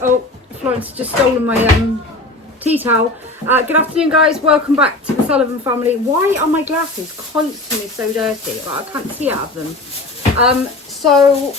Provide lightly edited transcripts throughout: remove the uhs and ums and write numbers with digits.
Oh, Florence has just stolen my tea towel. Good afternoon, guys. Welcome back to the Sullivan family. Why are my glasses constantly so dirty? Like, I can't see out of them. So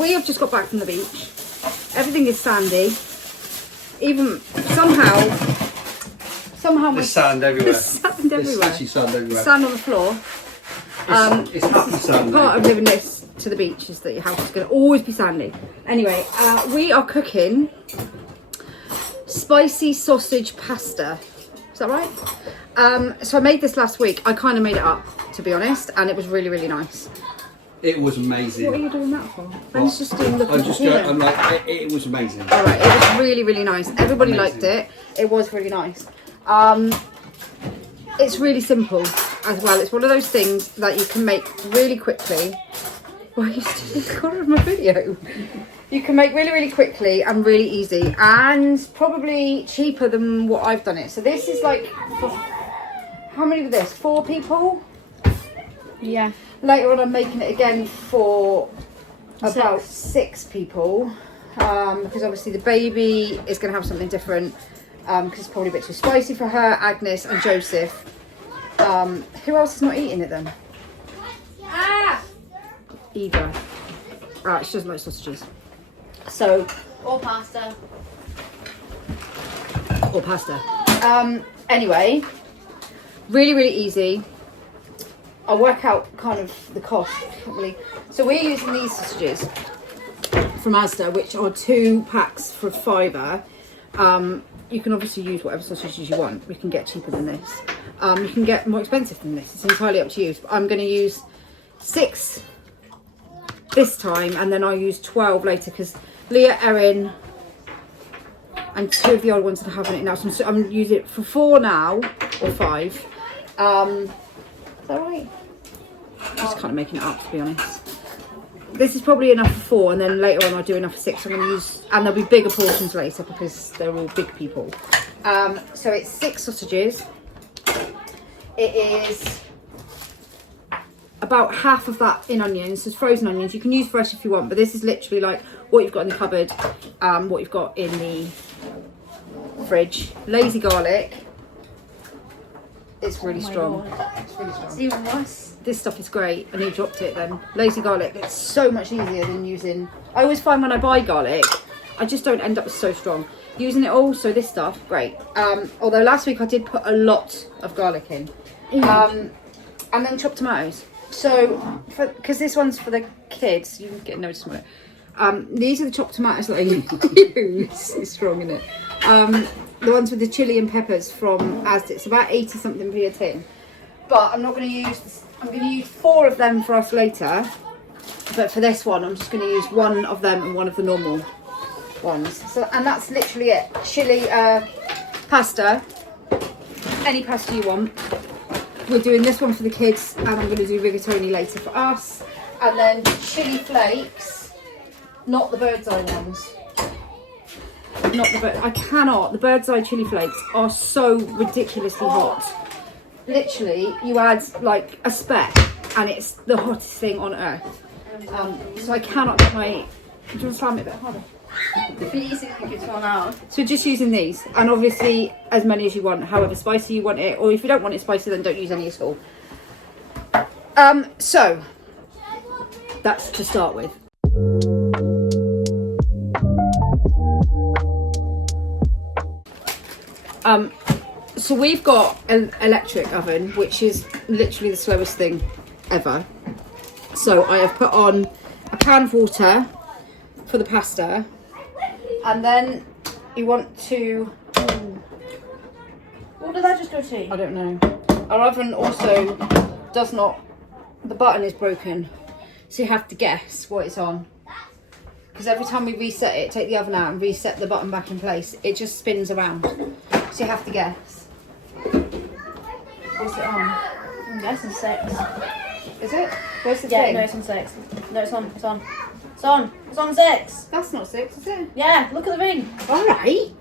we have just got back from the beach. Everything is sandy. Even somehow there's sand everywhere. There's sand everywhere. There's actually sand everywhere. Sand on the floor. It's happy sand. Part of living this to the beach is that your house is going to always be sandy. Anyway, we are cooking spicy sausage pasta. Is that right? So I made this last week. I kind of made it up, to be honest, and it was really, really nice. It was amazing. What are you doing that for? Ben's just doing the I'm like, it was amazing. All right, it was really, really nice. Everybody liked it. It was really nice. It's really simple as well. It's one of those things that you can make really quickly. Why are you still in the corner of my video? You can make really, really quickly and really easy, and probably cheaper than what I've done it. So this is like, for, how many of this? 4 people? Yeah. Later on I'm making it again for about 6 people, because obviously the baby is going to have something different, because it's probably a bit too spicy for her, Agnes and Joseph. Who else is not eating it then? Eva. Right, she doesn't like sausages. So, Or pasta. or pasta. Anyway, really, really easy. I'll work out kind of the cost. Probably. So we're using these sausages from Asda, which are 2 packs for £5. You can obviously use whatever sausages you want. We can get cheaper than this. You can get more expensive than this. It's entirely up to you. But I'm going to use 6 this time, and then I'll use 12 later, because Leah, Erin, and 2 of the old ones that I haven't eaten now. So I'm using it for 4 now, or 5. Is that right? I'm just kind of making it up, to be honest. This is probably enough for 4, and then later on I'll do enough for 6. I'm going to use, and there'll be bigger portions later because they're all big people. So it's 6 sausages. It is about half of that in onions. There's frozen onions. You can use fresh if you want, but this is literally like what you've got in the cupboard, what you've got in the fridge. Lazy garlic. It's really strong. It's really strong. It's even worse. This stuff is great, and you dropped it then. Lazy garlic, it's so much easier than using... I always find when I buy garlic, I just don't end up so strong. Using it all, so this stuff, great. Although last week I did put a lot of garlic in. And then chopped tomatoes. So, because this one's for the kids, you can get noticed on it. These are the chopped tomatoes that I use. It's strong, isn't it? The ones with the chili and peppers from Asda. It's about 80 something per tin. But I'm not going to use this. I'm going to use 4 of them for us later. But for this one, I'm just going to use 1 of them and 1 of the normal ones. So, and that's literally it. Chili pasta. Any pasta you want. We're doing this one for the kids, and I'm going to do rigatoni later for us. And then chili flakes, not the bird's eye ones. Not the bird. I cannot. The bird's eye chili flakes are so ridiculously hot. Literally, you add like a speck, and it's the hottest thing on earth. So I cannot get my. Do you want to slam it a bit harder? If you're using the kids one out. So we're just using these, and obviously as many as you want, however spicy you want it, or if you don't want it spicy, then don't use any at all. So that's to start with. So we've got an electric oven, which is literally the slowest thing ever. So I have put on a pan of water for the pasta, and then you want to... What did that just go to? I don't know. Our oven also does not... The button is broken, so you have to guess what it's on. Because every time we reset it, take the oven out and reset the button back in place, it just spins around. So you have to guess. What's it on? I'm guessing 6. Is it? Where's the Yeah, thing? no, it's on 6. No, it's on. It's on. It's on. It's on 6. That's not 6, is it? Yeah, look at the ring. Alright.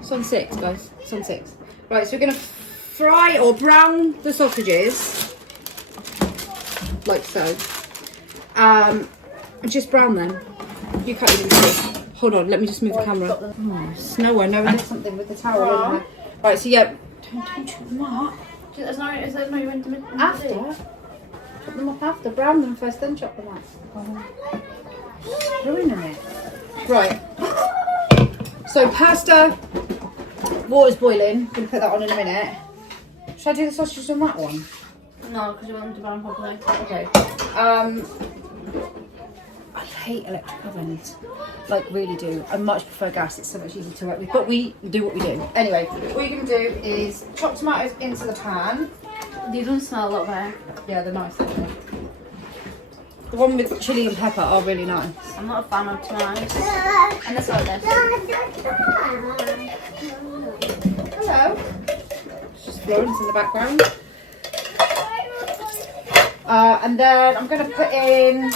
It's on 6, guys. It's on 6. Right, so we're going to fry or brown the sausages. Like so. Just brown them. You can't even see. Hold on, let me just move the camera. Oh, snow, I know I did something with the towel in there. Right, so yeah, don't chop them up. Is that not even to After? Chop them up after. Brown them first, then chop them up. Oh. Ruining it. Right. So pasta, water's boiling. Gonna put that on in a minute. Should I do the sausage on that one? No, because you want them to brown properly. Okay. I hate electric ovens. Like, really do. I much prefer gas. It's so much easier to work with. But we do what we do. Anyway, what you're going to do is chop tomatoes into the pan. These ones smell a lot better. Yeah, they're nice, aren't they? The one with chilli and pepper are really nice. I'm not a fan of tomatoes. And this like this. Hello. It's just Florence in the background. And then I'm going to put in...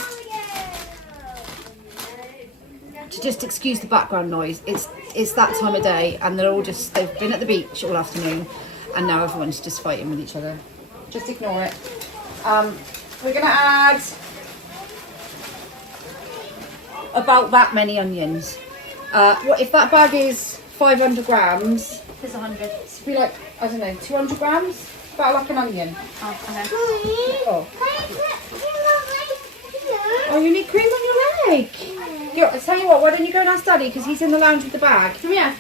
To just excuse the background noise, it's that time of day and they've been at the beach all afternoon and now everyone's just fighting with each other. Just ignore it. We're gonna add about that many onions. If that bag is 500 grams, It's 100. it'd be like, I don't know, 200 grams? About like an onion. Oh, okay. Oh, you need cream on your leg. I tell you what, why don't you go and ask Daddy because he's in the lounge with the bag. Come here.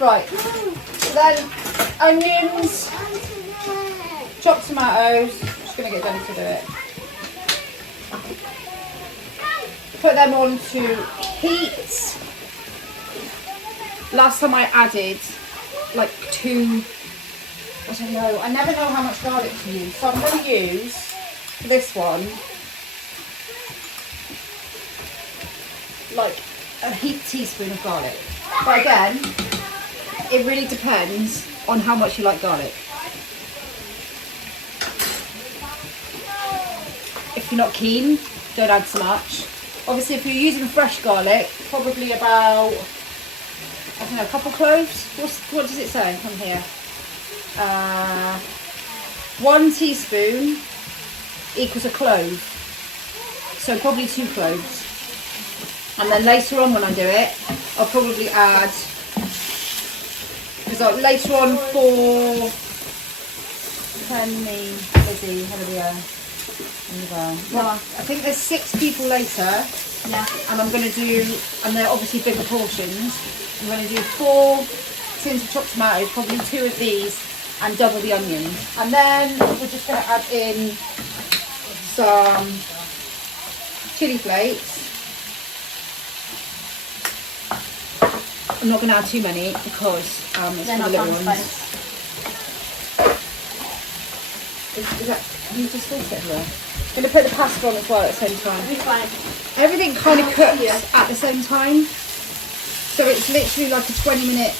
Right. So then onions, chopped tomatoes. Just gonna get Daddy to do it. Put them on to heat. Last time I added like 2. I don't know. I never know how much garlic to use, so I'm going to use for this one like a heaped teaspoon of garlic. But again, it really depends on how much you like garlic. If you're not keen, don't add so much. Obviously, if you're using fresh garlic, probably about, I don't know, a couple cloves. What does it say on here? 1 teaspoon equals a clove, so probably 2 cloves. And then later on when I do it, I'll probably add, because later on for Penny, Lizzie, well, I think there's 6 people later. Yeah. And I'm going to do, and they're obviously bigger portions. I'm going to do 4 tins of chopped tomatoes, probably 2 of these, and double the onions. And then we're just going to add in some chilli flakes. I'm not going to add too many because it's for the little ones. Is that, you just salt it everywhere? I'm going to put the pasta on as well at the same time. Everything kind of cooks at the same time. So it's literally like a 20 minute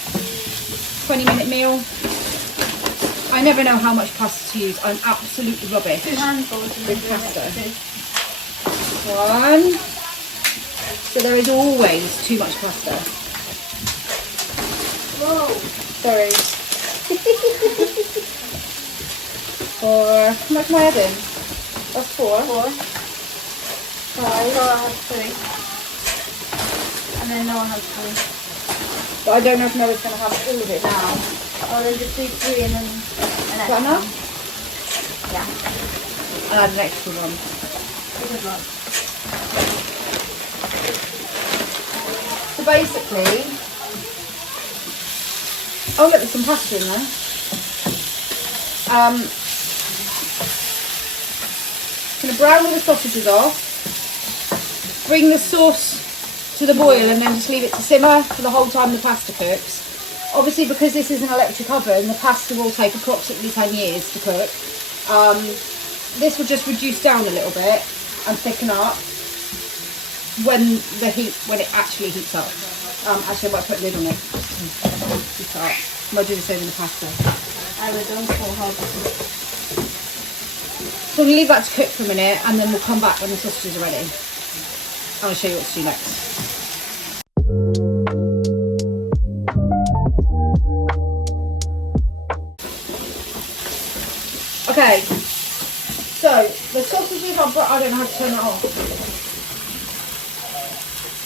meal. I never know how much pasta to use. I'm absolutely rubbish 2 handfuls with pasta. 1. So there is always too much pasta. Whoa. Sorry. 4. How much am I adding? That's 4. 4. 5. Laura has 3. And then no one has 3. But I don't know if Noah's going to have all of it now. Oh, then just do 3 and then an Is extra. that enough? Yeah. I'll add an extra one. Good luck. So basically, oh look, there's some pasta in there. Gonna brown all the sausages off, bring the sauce to the boil and then just leave it to simmer for the whole time the pasta cooks. Obviously because this is an electric oven, the pasta will take approximately 10 years to cook. This will just reduce down a little bit and thicken up when it actually heats up. Actually I might put a lid on it. Heat up. I might do the same with the pasta. I would don't fall hard. So I'm going to leave that to cook for a minute and then we'll come back when the sausages are ready. I'll show you what to do next. So the sausages I don't know how to turn that off.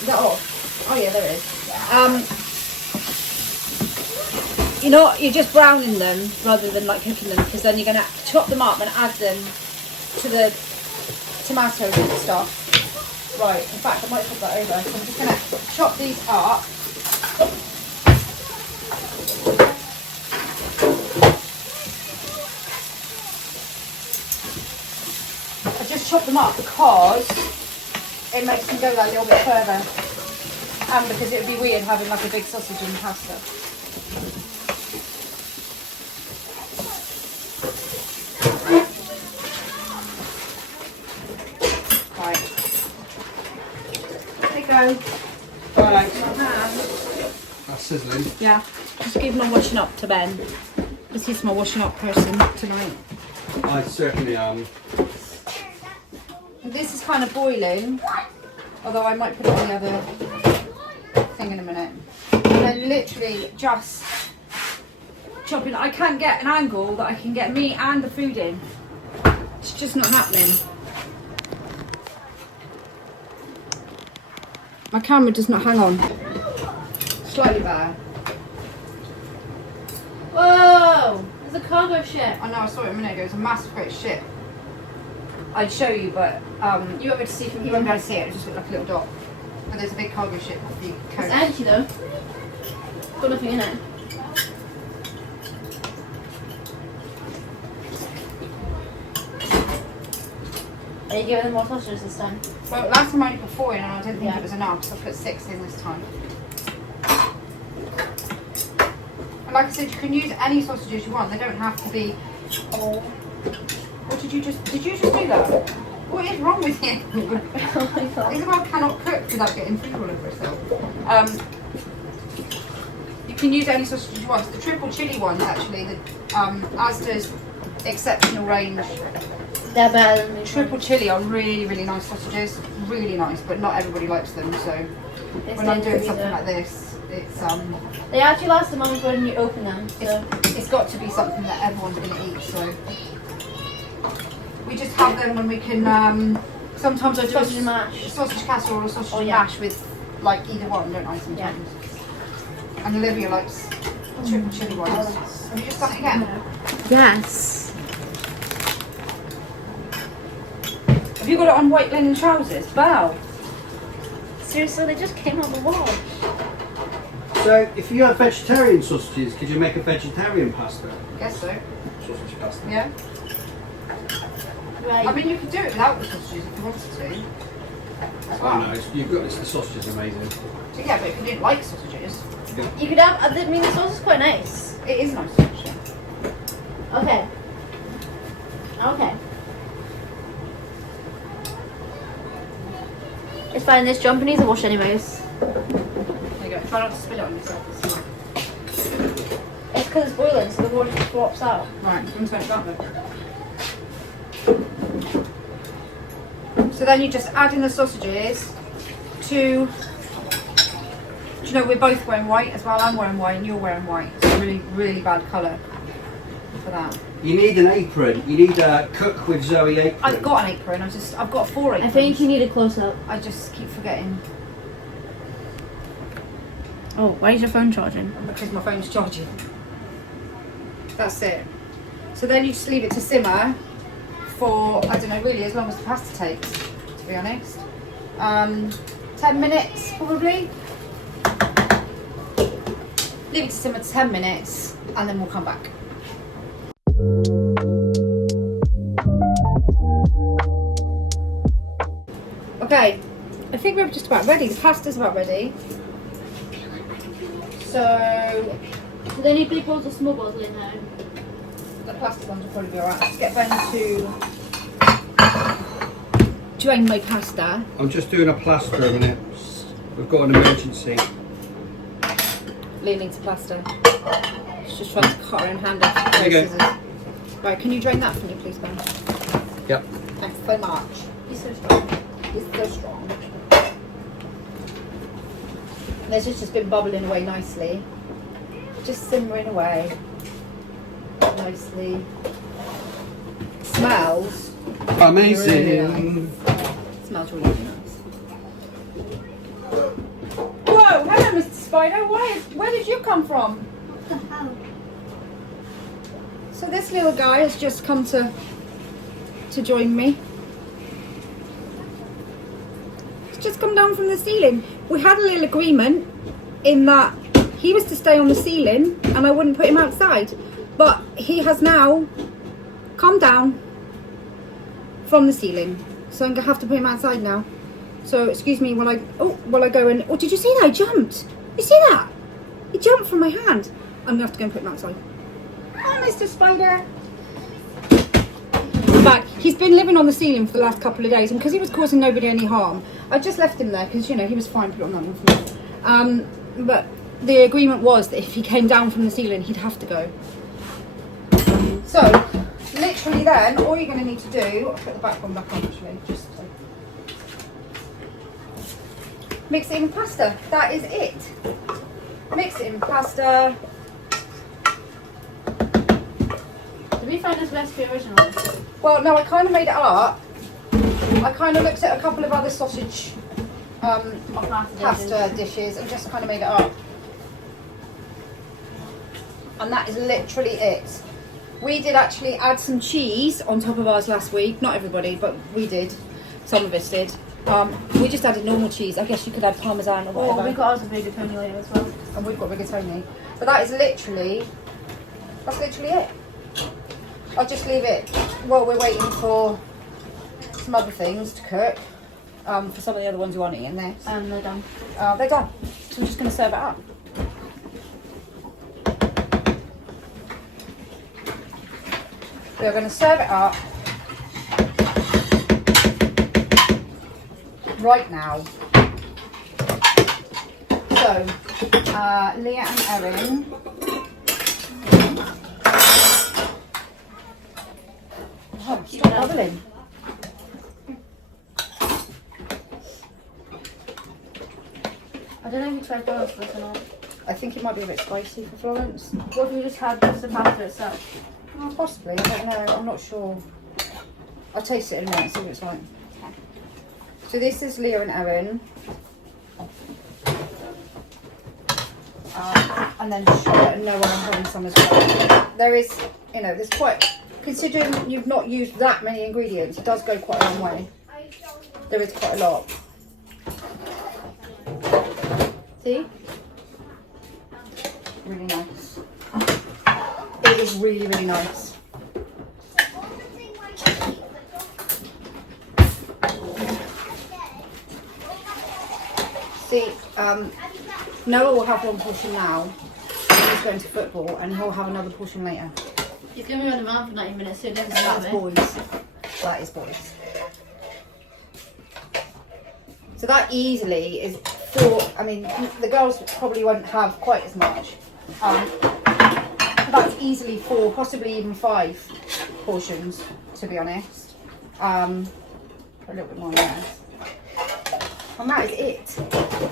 Is that off? Oh yeah, there it is. You know, you're just browning them rather than like cooking them, because then you're going to chop them up and add them to the tomatoes and stuff. Right, in fact I might put that over. So I'm just going to chop these up. I just chop them up because it makes them go that little bit further, and because it would be weird having like a big sausage in the pasta. Right. There you go. Right. My hand. That's sizzling. Yeah. Just give my washing up to Ben. Because he's my washing up person tonight. I certainly am. This is kind of boiling, although I might put it on the other thing in a minute. And then literally just chopping. I can't get an angle that I can get meat and the food in. It's just not happening. My camera does not hang on. Slightly better. Whoa! There's a cargo ship. I know, I saw it a minute ago. It's a massive great ship. I'd show you, but You want me to see from you here? won't be able to see it. It just looks like a little dot. But there's a big cargo ship off the It's coast. empty though. Got nothing in it. Are you giving them more sausages this time? Well, last time I only put 4 in and I didn't think Yeah. it was enough, so I put 6 in this time. And like I said, you can use any sausages you want. They don't have to be. Oh, what did you just do that? What is wrong with you? Oh my god. Isabelle cannot cook without getting food all over herself. You can use any sausage you want. The triple chili ones, actually, the Asda's exceptional range. They're better than these Triple ones. chili are really, really nice sausages. Really nice, but not everybody likes them. So It's when I'm doing dangerous, something either. like this, it's They actually last a month when you open them. So. it's got to be something that everyone's going to eat. So we just have them when we can. Sometimes I do Sausage mash. sausage casserole or sausage Oh, yeah. mash with like either one, don't I? Sometimes. And Olivia likes triple chili ones. Have you just done it again? Yes. Have you got it on white linen trousers? Wow. Seriously, they just came on the wall. So, if you have vegetarian sausages, could you make a vegetarian pasta? Guess so. Sausage pasta. Yeah. Right. I mean, you could do it without the sausages if you wanted to. As Oh well. no, you've got the sausage is amazing. So, yeah, but if you didn't like sausages, You could have. I mean, the sauce is quite nice. it is nice actually. Okay. Okay. It's fine. This jumper needs a wash, anyways. There you go. Try not to spill it on yourself. It's because it's boiling, so the water just drops out. Right, I'm going to turn it back then. So then you just add in the sausages to. Do you know, we're both wearing white as well. I'm wearing white and you're wearing white. It's a really, really bad colour for that. You need an apron. You need a cook with Zoe apron. I've got an apron. I've got 4 aprons. I think you need a close up. I just keep forgetting Oh, why is your phone charging? because my phone's charging. That's it. So then you just leave it to simmer for, I don't know, really as long as the pasta takes, to be honest. 10 minutes probably. Leave it to simmer 10 minutes and then we'll come back. Okay, I think we're just about ready. The pasta's about ready. So So then you put both the small balls in there. the plastic ones will probably be alright. Let's get Ben to drain my pasta. I'm just doing a plaster a minute. We've got an emergency. Leaning to plaster. She's just trying to cut her own hand off with There you go. scissors. Right, can you drain that for me, please, Ben? Yep. Thanks so much. He's so strong. It's so strong. This has just been bubbling away nicely. Just simmering away nicely. smells Amazing. really nice. Smells really nice. Whoa, hello Mr. Spider, where did you come from? So this little guy has just come to join me. He's just come down from the ceiling. We had a little agreement in that he was to stay on the ceiling and I wouldn't put him outside. But he has now come down from the ceiling. So I'm gonna have to put him outside now. So excuse me while I go and did you see that? He jumped. You see that? He jumped from my hand. I'm gonna have to go and put him outside. Hi, Mr. Spider. But he's been living on the ceiling for the last couple of days, and because he was causing nobody any harm, I just left him there because, you know, he was fine, put it on that. But the agreement was that if he came down from the ceiling, he'd have to go. So, literally then, all you're going to need to do, I'll put the back one back on actually, just so. Mix it in pasta. That is it. Mix it in pasta. Did we find this recipe original? Well, no, I kind of made it up. I kind of looked at a couple of other sausage pasta dishes and just kind of made it up. And that is literally it. We did actually add some cheese on top of ours last week. Not everybody, but we did. Some of us did. We just added normal cheese. I guess you could add parmesan or whatever. Oh, we got ours with rigatoni later as well. And we've got rigatoni. But that is literally, that's literally it. I'll just leave it while we're waiting for some other things to cook. For some of the other ones who aren't eating this. They're done. They're done. So I'm just going to serve it up. We're going to serve it up right now. So, Leah and Erin. Oh, stop bubbling. I don't know if you tried Florence for this or not. I think it might be a bit spicy for Florence. What if you just had just the pasta itself? Oh, possibly, I don't know, I'm not sure. I'll taste it in a minute and see what it's like. Okay. So this is Leah and Erin. And then Charlotte and Noah are having some as well. There is, you know, there's quite, considering you've not used that many ingredients, it does go quite a long way. There is quite a lot. See? Really nice. It is really, really nice. See, Noah will have one portion now. He's going to football, and he'll have another portion later. He's going to be on demand for 90 minutes, so it doesn't And that's matter. boys. That is boys. So that easily is 4. I mean, the girls probably won't have quite as much. That's easily 4, possibly even 5 portions, to be honest. A little bit more there. And that is it.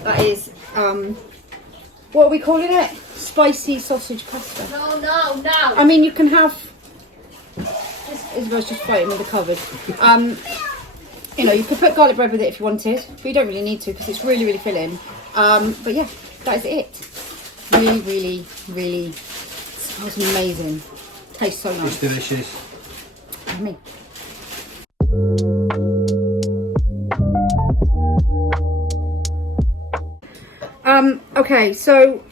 That is, what are we calling it? Spicy sausage pasta. No, no, no! I mean, you can have, Isabel's just fighting with the cupboard. You know, you could put garlic bread with it if you wanted, but you don't really need to because it's really, really filling. But yeah, that is it. Really, really, really smells amazing. Tastes so nice. It's delicious. Me. Okay, so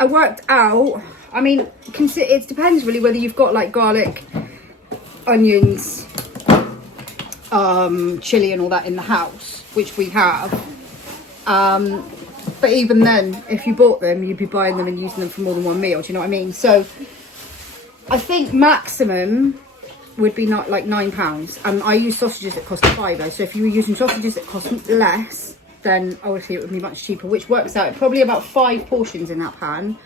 I worked out, I mean, it depends really whether you've got like garlic, onions, chilli and all that in the house, which we have. But even then, if you bought them, you'd be buying them and using them for more than one meal, do you know what I mean? So I think maximum would be not like £9. I use sausages that cost £5, so if you were using sausages that cost less, then obviously it would be much cheaper, which works out probably about 5 portions in that pan,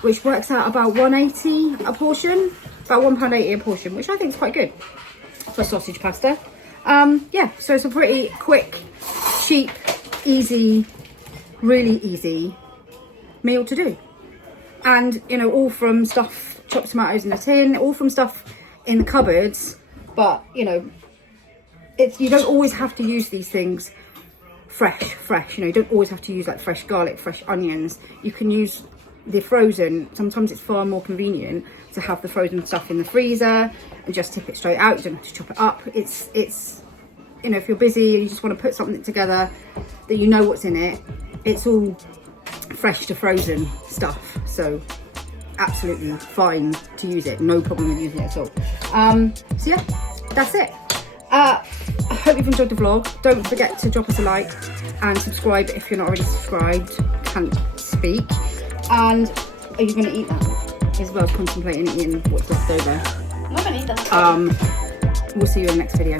which works out about £1.80 a portion, about £1.80 a portion, which I think is quite good for sausage pasta. Yeah, so it's a pretty quick, cheap, easy, really easy meal to do. And, you know, all from stuff, chopped tomatoes in a tin, all from stuff in the cupboards, but you know, you don't always have to use these things fresh, you know, you don't always have to use like fresh garlic, fresh onions. You can use the frozen. Sometimes it's far more convenient to have the frozen stuff in the freezer and just tip it straight out. You don't have to chop it up. It's you know, if you're busy and you just want to put something together that you know what's in it, it's all fresh to frozen stuff, so absolutely fine to use it, no problem with using it at all. So yeah, that's it. I hope you've enjoyed the vlog. Don't forget to drop us a like and subscribe if you're not already subscribed. Can't speak. And are you going to eat that? Isabel's contemplating eating what's left over. I'm not going to eat that. We'll see you in the next video.